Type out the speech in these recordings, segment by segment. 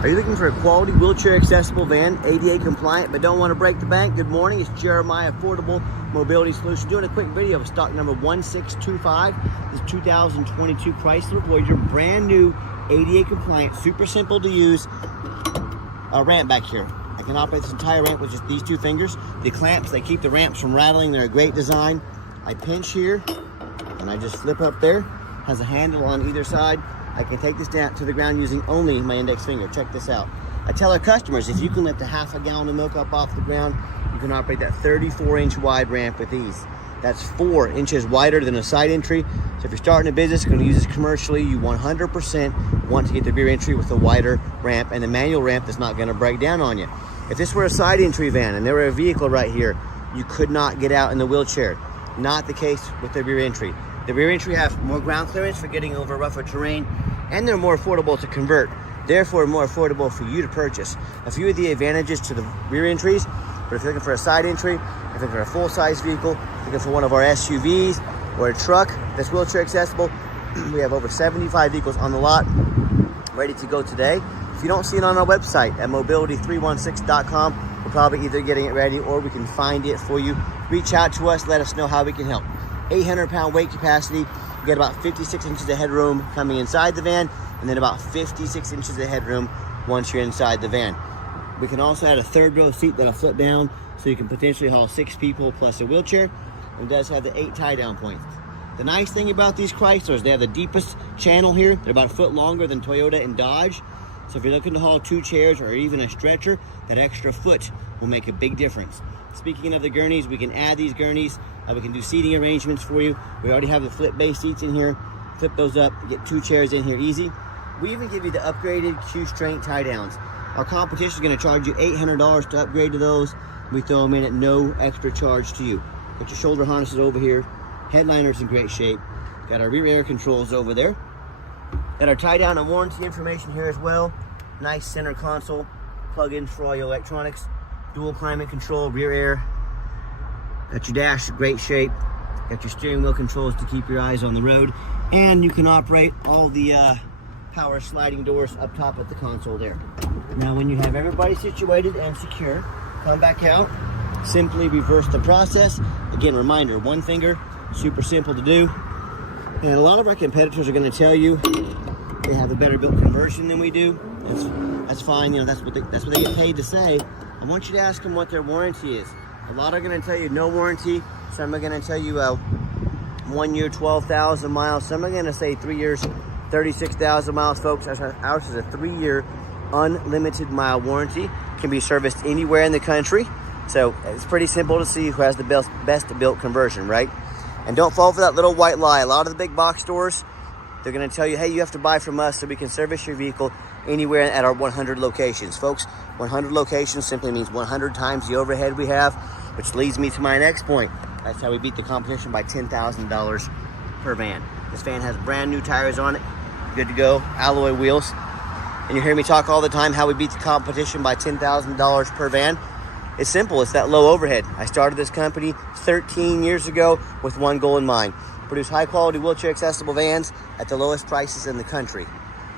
Are you looking for a quality wheelchair accessible van, ADA compliant, but don't want to break the bank? Good morning, it's Jeremiah, Affordable Mobility Solutions, doing a quick video of stock number 1625. This 2022 Chrysler Voyager, brand new ADA compliant, super simple to use ramp back here. I can operate this entire ramp with just these two fingers. The clamps, they keep the ramps from rattling. They're a great design. I pinch here and I just flip up there. Has a handle on either side. I can take this down to the ground using only my index finger. Check this out. I tell our customers, if you can lift a half a gallon of milk up off the ground, you can operate that 34-inch wide ramp with ease. That's 4 inches wider than a side entry. So if you're starting a business, going to use this commercially, you 100% want to get the rear entry with a wider ramp and a manual ramp that's not going to break down on you. If this were a side entry van and there were a vehicle right here, you could not get out in the wheelchair. Not the case with the rear entry. The rear entry have more ground clearance for getting over rougher terrain, and they're more affordable to convert, therefore more affordable for you to purchase. A few of the advantages to the rear entries, but if you're looking for a side entry, if you're looking for a full-size vehicle, looking for one of our SUVs or a truck that's wheelchair accessible, we have over 75 vehicles on the lot ready to go today. If you don't see it on our website at mobility316.com, we're probably either getting it ready or we can find it for you. Reach out to us, let us know how we can help. 800-pound weight capacity. You get about 56 inches of headroom coming inside the van, and then about 56 inches of headroom once you're inside the van. We can also add a third row seat that'll flip down, so you can potentially haul 6 people plus a wheelchair. It does have the 8 tie-down points. The nice thing about these Chryslers, they have the deepest channel here. They're about a foot longer than Toyota and Dodge. So if you're looking to haul 2 chairs or even a stretcher, that extra foot will make a big difference. Speaking of the gurneys, we can add these gurneys. We can do seating arrangements for you. We already have the flip base seats in here. Flip those up, get 2 chairs in here easy. We even give you the upgraded Q-Strength tie downs. Our competition is going to charge you $800 to upgrade to those. We throw them in at no extra charge to you. Got your shoulder harnesses over here. Headliner's in great shape. Got our rear air controls over there. Got our tie down and warranty information here as well. Nice center console, plug-ins for all your electronics. Dual climate control, rear air. Got your dash, great shape. Got your steering wheel controls to keep your eyes on the road. And you can operate all the power sliding doors up top at the console there. Now when you have everybody situated and secure, come back out, simply reverse the process. Again, reminder, 1 finger, super simple to do. And a lot of our competitors are going to tell you they have a better built conversion than we do. That's fine, you know, that's what they get paid to say. I want you to ask them what their warranty is. A lot are going to tell you no warranty. Some are going to tell you 1 year, 12,000 miles. Some are going to say 3 years, 36,000 miles, folks. Ours is a 3-year unlimited mile warranty. Can be serviced anywhere in the country. So it's pretty simple to see who has the best built conversion, right? And don't fall for that little white lie. A lot of the big box stores, they're going to tell you, hey, you have to buy from us so we can service your vehicle anywhere at our 100 locations. Folks, 100 locations simply means 100 times the overhead we have, which leads me to my next point. That's how we beat the competition by $10,000 per van. This van has brand new tires on it, good to go, alloy wheels. And you hear me talk all the time how we beat the competition by $10,000 per van. It's simple, it's that low overhead. I started this company 13 years ago with one goal in mind: produce high quality wheelchair accessible vans at the lowest prices in the country.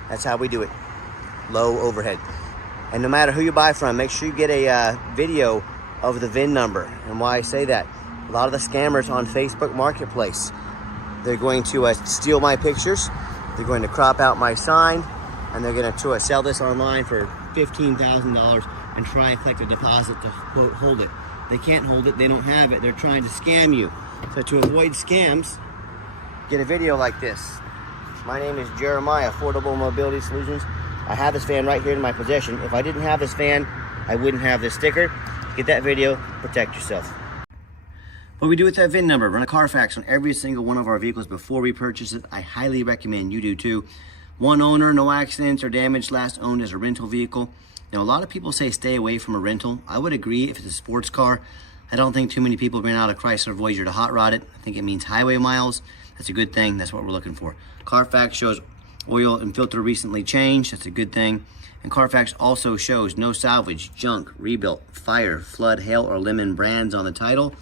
That's how we do it, low overhead. And no matter who you buy from, make sure you get a video of the VIN number. And why I say that, a lot of the scammers on Facebook Marketplace, they're going to steal my pictures, they're going to crop out my sign, and they're going to sell this online for $15,000 and try and collect a deposit to quote hold it. They can't hold it, they don't have it, they're trying to scam you. So to avoid scams, get a video like this. My name is Jeremiah, Affordable Mobility Solutions. I have this van right here in my possession. If I didn't have this van, I wouldn't have this sticker. Get that video, protect yourself. What we do with that VIN number, run a Carfax on every single one of our vehicles before we purchase it. I highly recommend you do too. 1 owner, no accidents or damage, last owned as a rental vehicle. Now, a lot of people say stay away from a rental. I would agree if it's a sports car. I don't think too many people bring out a Chrysler Voyager to hot rod it. I think it means highway miles. That's a good thing. That's what we're looking for. Carfax shows oil and filter recently changed. That's a good thing. And Carfax also shows no salvage, junk, rebuilt, fire, flood, hail, or lemon brands on the title.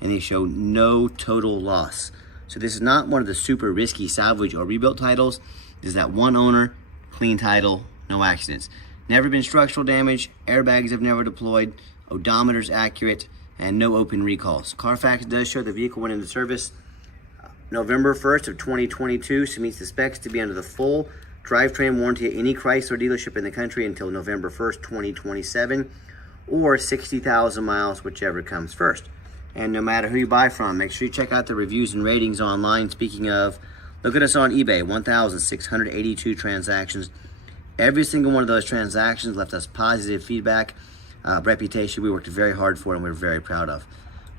And they show no total loss. So this is not one of the super risky salvage or rebuilt titles. This is that 1 owner, clean title, no accidents. Never been structural damage, airbags have never deployed, odometer's accurate, and no open recalls. Carfax does show the vehicle went into service November 1st of 2022, so meets the specs to be under the full drivetrain warranty at any Chrysler dealership in the country until November 1st, 2027, or 60,000 miles, whichever comes first. And no matter who you buy from, make sure you check out the reviews and ratings online. Speaking of, look at us on eBay, 1,682 transactions. Every single one of those transactions left us positive feedback, reputation we worked very hard for and we're very proud of.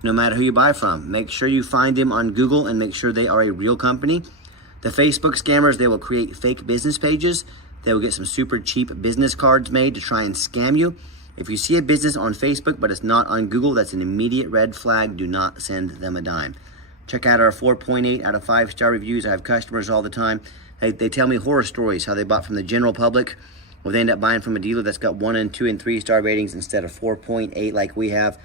No matter who you buy from, make sure you find them on Google and make sure they are a real company. The Facebook scammers, they will create fake business pages. They will get some super cheap business cards made to try and scam you. If you see a business on Facebook but it's not on Google, that's an immediate red flag. Do not send them a dime. Check out our 4.8 out of 5-star reviews. I have customers all the time. They tell me horror stories, how they bought from the general public, or they end up buying from a dealer that's got 1 and 2 and 3-star ratings instead of 4.8 like we have.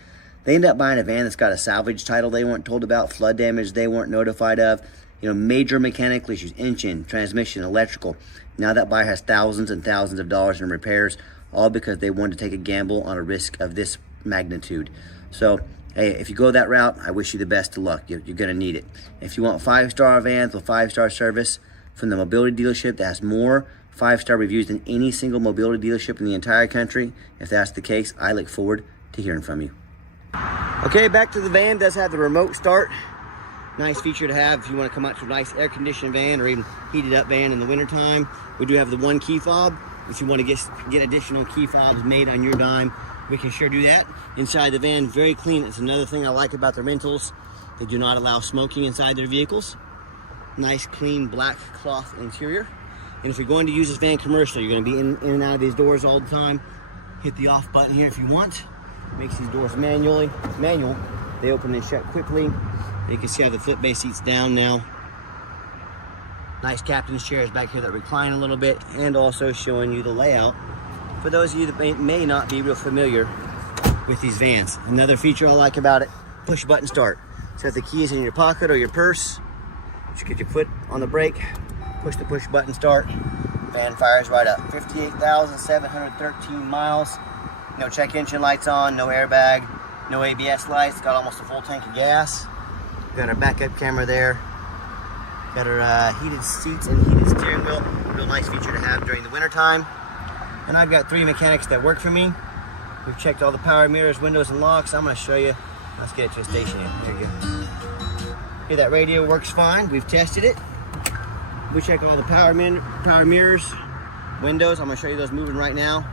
They end up buying a van that's got a salvage title they weren't told about, flood damage they weren't notified of, major mechanical issues, engine, transmission, electrical. Now that buyer has thousands and thousands of dollars in repairs, all because they wanted to take a gamble on a risk of this magnitude. So, hey, if you go that route, I wish you the best of luck. You're gonna need it. If you want 5-star vans with 5-star service from the mobility dealership that has more 5-star reviews than any single mobility dealership in the entire country, if that's the case, I look forward to hearing from you. Okay, back to the van. It does have the remote start. Nice feature to have if you want to come out to a nice air-conditioned van or even heated up van in the wintertime. We do have the 1 key fob. If you want to get additional key fobs made on your dime, we can sure do that. Inside the van, very clean. It's another thing I like about the rentals. They do not allow smoking inside their vehicles. Nice, clean, black cloth interior. And if you're going to use this van commercially, you're going to be in and out of these doors all the time. Hit the off button here if you want. Makes these doors manual. They open and shut quickly. You can see how the flip base seat's down now. Nice captain's chairs back here that recline a little bit, and also showing you the layout for those of you that may not be real familiar with these vans. Another feature I like about it, push button start. So if the key is in your pocket or your purse, just get your foot on the brake, push the push button start, van fires right up. 58,713 miles. No check engine lights on, no airbag, no ABS lights. Got almost a full tank of gas. Got our backup camera there. Got our heated seats and heated steering wheel. Real nice feature to have during the winter time. And I've got 3 mechanics that work for me. We've checked all the power mirrors, windows, and locks. I'm going to show you. Let's get it to a station here. There you go. Here, that radio works fine. We've tested it. We check all the power mirrors, windows. I'm going to show you those moving right now.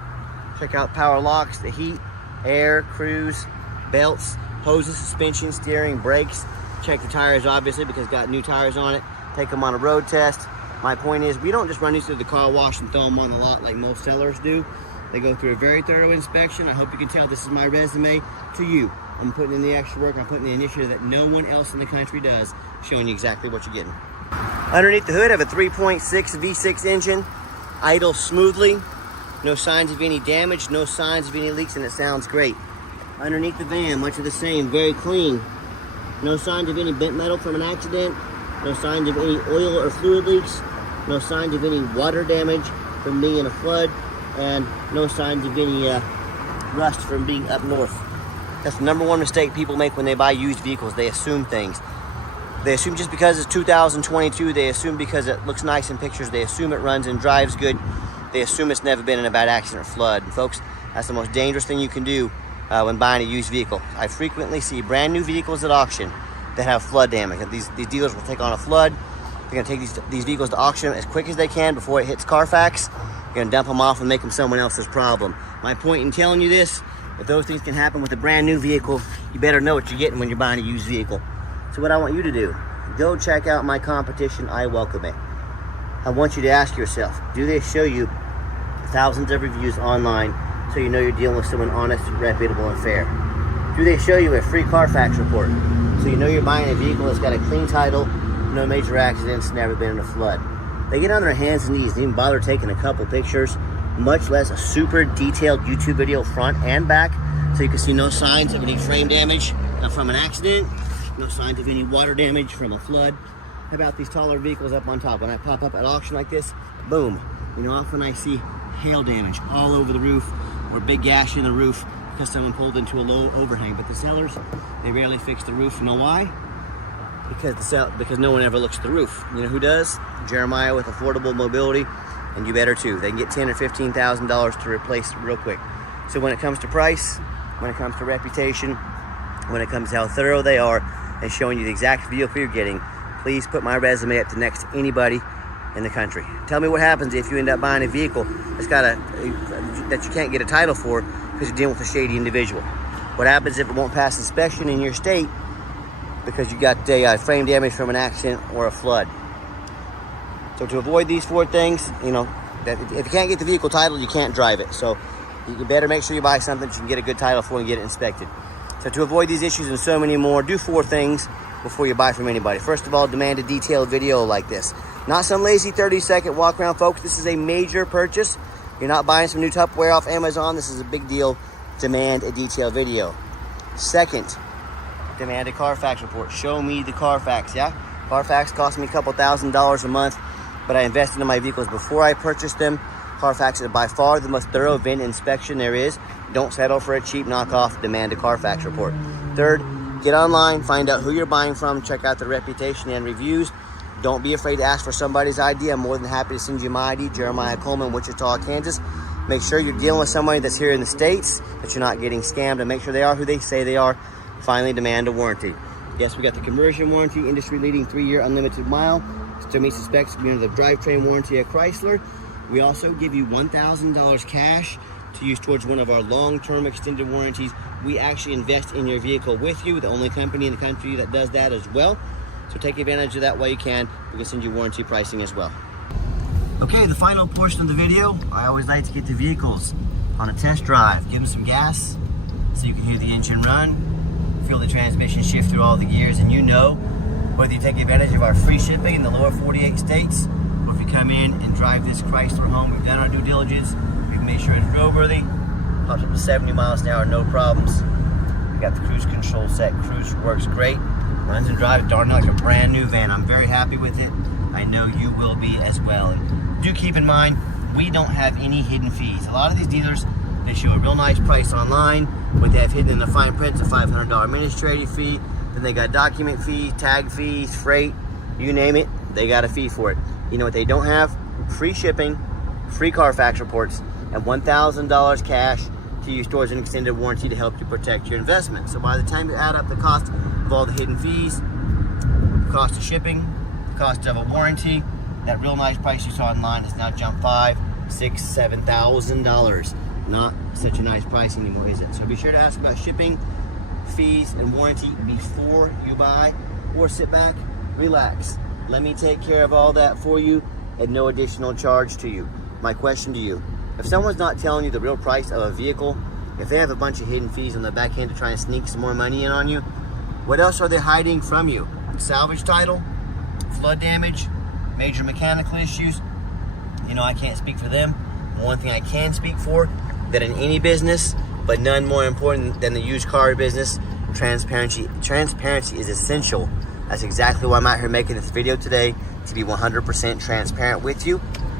Check out power locks, the heat, air, cruise, belts, hoses, suspension, steering, brakes. Check the tires, obviously, because it's got new tires on it. Take them on a road test. My point is, we don't just run these through the car wash and throw them on the lot like most sellers do. They go through a very thorough inspection. I hope you can tell this is my resume to you. I'm putting in the extra work. I'm putting in the initiative that no one else in the country does, showing you exactly what you're getting. Underneath the hood, I have a 3.6 V6 engine, idles smoothly. No signs of any damage, no signs of any leaks, and it sounds great. Underneath the van, much of the same, very clean. No signs of any bent metal from an accident, no signs of any oil or fluid leaks, no signs of any water damage from being in a flood, and no signs of any rust from being up north. That's the #1 mistake people make when they buy used vehicles. They assume things. They assume just because it's 2022, they assume because it looks nice in pictures, they assume it runs and drives good. They assume it's never been in a bad accident or flood. And folks, that's the most dangerous thing you can do when buying a used vehicle. I frequently see brand new vehicles at auction that have flood damage. These dealers will take on a flood. They're gonna take these vehicles to auction as quick as they can before it hits Carfax. They're gonna dump them off and make them someone else's problem. My point in telling you this, if those things can happen with a brand new vehicle, you better know what you're getting when you're buying a used vehicle. So what I want you to do, go check out my competition. I welcome it. I want you to ask yourself, do they show you thousands of reviews online so you know you're dealing with someone honest, reputable, and fair? Do they show you a free Carfax report so you know you're buying a vehicle that's got a clean title, no major accidents, never been in a flood? They get on their hands and knees and even bother taking a couple pictures, much less a super detailed YouTube video front and back, so you can see no signs of any frame damage from an accident, no signs of any water damage from a flood. How about these taller vehicles up on top? When I pop up at auction like this, boom. Often I see hail damage all over the roof, or big gash in the roof because someone pulled into a low overhang. But the sellers, they rarely fix the roof. You know why? Because no one ever looks at the roof. You know who does? Jeremiah with Affordable Mobility, and you better too. They can get $10,000 or $15,000 to replace real quick. So when it comes to price, when it comes to reputation, when it comes to how thorough they are and showing you the exact vehicle you're getting, please put my resume up to next to anybody in the country. Tell me what happens if you end up buying a vehicle that you can't get a title for because you're dealing with a shady individual. What happens if it won't pass inspection in your state because you got frame damage from an accident or a flood? So to avoid these 4 things, you know, that if you can't get the vehicle title, you can't drive it. So you better make sure you buy something that you can get a good title for and get it inspected. So to avoid these issues and so many more, do 4 things before you buy from anybody. First of all, demand a detailed video like this. Not some lazy 30-second walk around, folks. This is a major purchase. You're not buying some new Tupperware off Amazon. This is a big deal. Demand a detailed video. Second, demand a Carfax report. Show me the Carfax, yeah? Carfax cost me a couple $1,000s a month, but I invested in my vehicles before I purchased them. Carfax is by far the most thorough VIN inspection there is. Don't settle for a cheap knockoff. Demand a Carfax report. Third, get online, find out who you're buying from, check out their reputation and reviews. Don't be afraid to ask for somebody's ID. I'm more than happy to send you my ID, Jeremiah Coleman, Wichita, Kansas. Make sure you're dealing with somebody that's here in the States, that you're not getting scammed, and make sure they are who they say they are. Finally, demand a warranty. Yes, we got the conversion warranty, industry-leading 3-year unlimited mile. Still meets the specs under the drivetrain warranty at Chrysler. We also give you $1,000 cash to use towards one of our long-term extended warranties. We actually invest in your vehicle with you, the only company in the country that does that as well. So take advantage of that while you can. We can send you warranty pricing as well. Okay, the final portion of the video, I always like to get the vehicles on a test drive. Give them some gas so you can hear the engine run, feel the transmission shift through all the gears, and you know whether you take advantage of our free shipping in the lower 48 states, or if you come in and drive this Chrysler home. We've done our due diligence. We've made sure it's roadworthy. Pops up to 70 miles an hour, no problems. We got the cruise control set. Cruise works great. Runs and drives darn like a brand new van. I'm very happy with it. I know you will be as well. And do keep in mind, we don't have any hidden fees. A lot of these dealers, they show a real nice price online, but they have hidden in the fine print a $500 administrative fee. Then they got document fees, tag fees, freight, you name it, they got a fee for it. You know what they don't have? Free shipping, free Carfax reports, and $1,000 cash to use towards an extended warranty to help you protect your investment. So by the time you add up the cost of all the hidden fees, the cost of shipping, the cost of a warranty, that real nice price you saw online has now jumped $5,000, $6,000, $7,000. Not such a nice price anymore, is it? So be sure to ask about shipping, fees, and warranty before you buy, or sit back, relax. Let me take care of all that for you at no additional charge to you. My question to you, if someone's not telling you the real price of a vehicle, if they have a bunch of hidden fees on the back end to try and sneak some more money in on you, what else are they hiding from you? Salvage title, flood damage, major mechanical issues. You know, I can't speak for them. One thing I can speak for, that in any business, but none more important than the used car business, transparency. Transparency is essential. That's exactly why I'm out here making this video today, to be 100% transparent with you.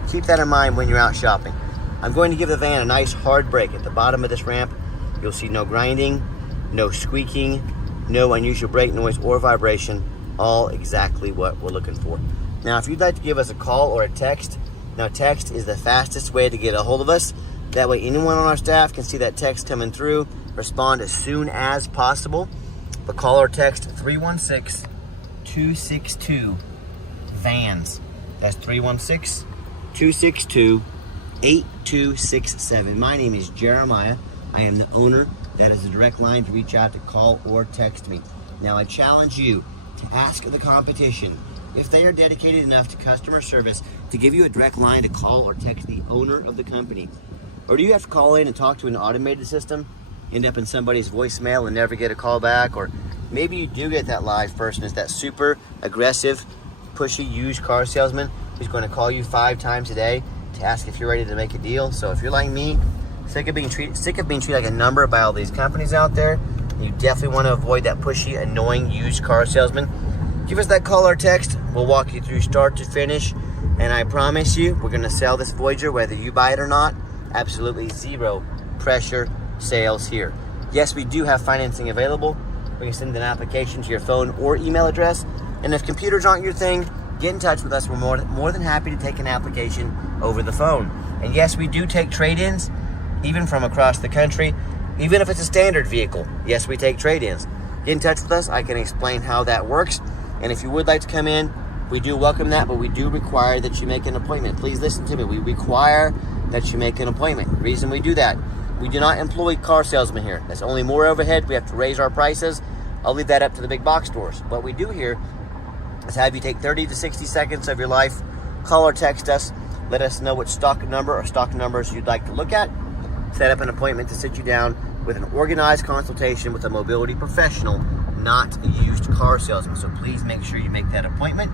Keep that in mind when you're out shopping. I'm going to give the van a nice hard brake. At the bottom of this ramp, you'll see no grinding, no squeaking, no unusual brake noise or vibration, all exactly what we're looking for. Now, if you'd like to give us a call or a text, now text is the fastest way to get a hold of us. That way anyone on our staff can see that text coming through, respond as soon as possible. But call or text 316-262-VANS. That's 316-262-8267. My name is Jeremiah. I am the owner. That is a direct line to reach out to, call or text me. Now I challenge you to ask the competition if they are dedicated enough to customer service to give you a direct line to call or text the owner of the company. Or do you have to call in and talk to an automated system, end up in somebody's voicemail and never get a call back? Or maybe you do get that live person. It's that super aggressive, pushy used car salesman who's going to call you 5 times a day to ask if you're ready to make a deal. So if you're like me, sick of being treated like a number by all these companies out there, you definitely want to avoid that pushy, annoying used car salesman. Give us that call or text. We'll walk you through start to finish, and I promise you, we're going to sell this Voyager whether you buy it or not. absolutely zero pressure sales here. Yes, we do have financing available. We can send an application to your phone or email address. And if computers aren't your thing, get in touch with us. We're more than happy to take an application over the phone. And yes, we do take trade-ins, even from across the country, even if it's a standard vehicle. Yes, we take trade-ins. Get in touch with us. I can explain how that works. And if you would like to come in, we do welcome that, but we do require that you make an appointment. Please listen to me. We require that you make an appointment. The reason we do that, we do not employ car salesmen here. That's only more overhead. We have to raise our prices. I'll leave that up to the big box stores. What we do here is have you take 30 to 60 seconds of your life, call or text us, let us know what stock number or stock numbers you'd like to look at, set up an appointment to sit you down with an organized consultation with a mobility professional, not a used car salesman. So please make sure you make that appointment.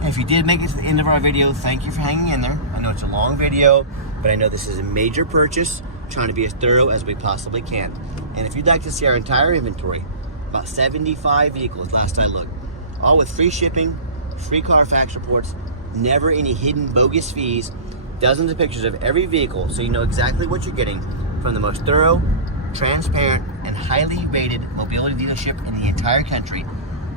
And if you did make it to the end of our video, thank you for hanging in there. I know it's a long video, but I know this is a major purchase, trying to be as thorough as we possibly can. And if you'd like to see our entire inventory, about 75 vehicles last I looked, all with free shipping, free Carfax reports, never any hidden bogus fees, dozens of pictures of every vehicle so you know exactly what you're getting from the most thorough, transparent, and highly rated mobility dealership in the entire country.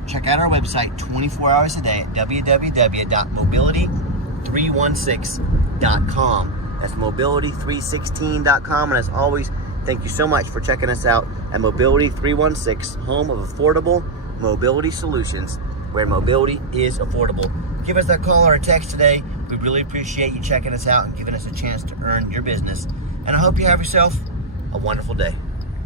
Check out our website 24 hours a day at www.mobility316.com. That's mobility316.com. And as always, thank you so much for checking us out at Mobility 316, home of affordable mobility solutions, where mobility is affordable. Give us a call or a text today. We really appreciate you checking us out and giving us a chance to earn your business. And I hope you have yourself a wonderful day.